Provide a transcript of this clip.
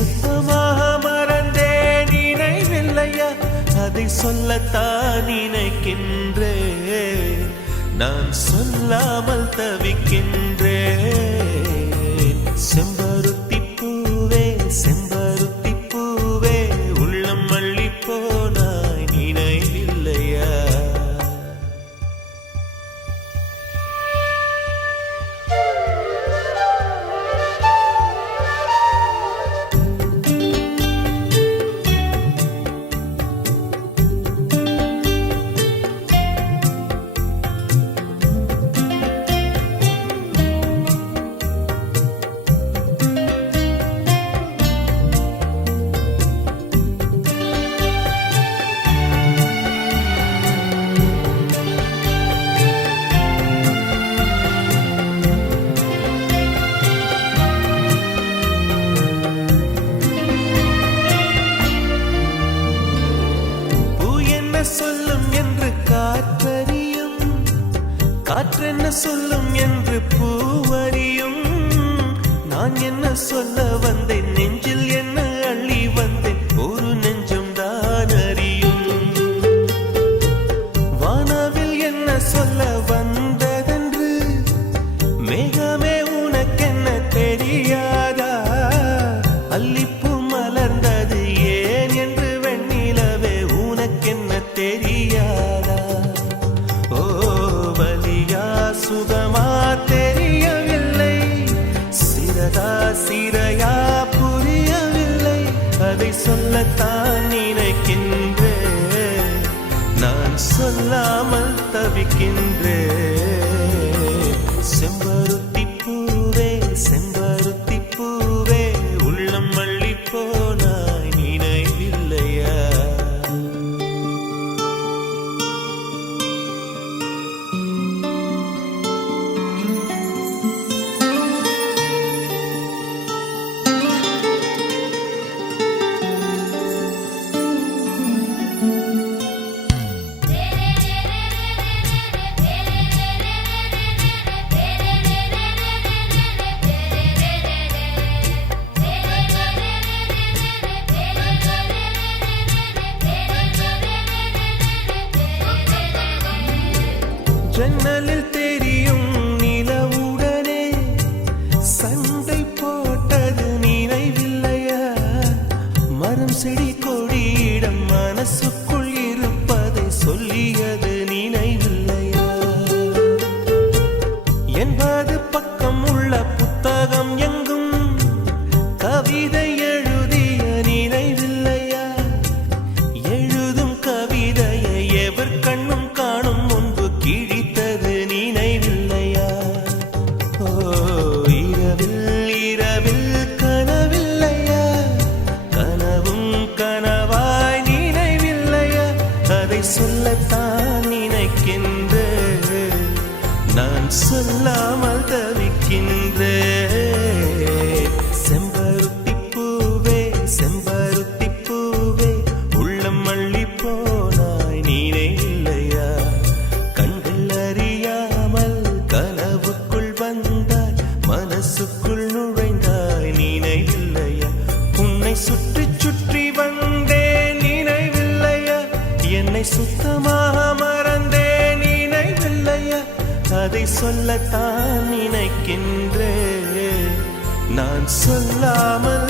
சுத்தமாக மறந்தேன் நினைவில்லையா? அதை சொல்லத்தான் நினைக்கின்றேன், நான் சொல்லாமல் தவிக்கின்றேன். செம்பருத்தி பூவே செம்பருத்தி பூவே உள்ளம் மல்லி போனாய் நினைவில்லையா? சொல்லும் என்று காற்றறியும், காற்றென்ன சொல்லும் என்று பூவறியும். நான் என்ன சொல்ல வந்தேன், நெஞ்சில் என்ன அள்ளி வந்தேன், ஒரு நெஞ்சம் தான் அறியும். வானவில் என்ன சொல்ல வந்ததென்று மேகமே உனக்கென்ன தெரியாதா? அல்லிப்பூ மலர்ந்தது ஏன் என்று வெண்ணிலவே உனக்கென்ன தெரியாதா? ஓ வலியா சுகமா தெரியவில்லை, சிறதா சிறையா புரியவில்லை. அதை சொல்லத்தான் நினைக்கின்றேன், நான் சொல்லாமல் தவிக்கின்றேன். செம்பருத்தி பூவே செம்பருத்தி பூவே உள்ளம் மல்லி போனாய் நினைவில்லையா? ஜன்னலில் தெரியும் நிலவுடனே சண்டை போட்டது நினைவில்லையா? மரம் செடி கொடியிடம் மனசுக்குள் இருப்பதை சொல்லியது நினைவில்லையா? 80 பக்கம் உள்ள புத்தகம் எங்கும் கவிதை எழுதிய நினைவில்லையா? எழுதும் கவிதையை எவர் கண்ணும் காணும் முன்பு கிழித்தது நினைவில்லையா? ஓ இரவில் இரவில் கனவில்லையா? கனவும் கனவாய் நினைவில்லையா? அதை சொல்லத்தான் நினைக்கின்றேன், நான் சொல்லாமல் தவிக்கின்றேன். செம்பருத்தி பூவே செம்பருத்தி பூவே உள்ளம் மல்லி போனாய் நினைவில்லையா? கண்கள் அறியாமல் கனவுக்குள் வந்தாய், மனசுக்குள் நுழைந்தாய் நினைவில்லையா? உன்னை சுற்றி சுற்றி வந்தேன் நினைவில்லையா? என்னை சுத்தமாக மறந்தேன் நினைவில்லையா? அதை சொல்லத்தான் நினைக்கின்றேன், நான் சொல்லாமல்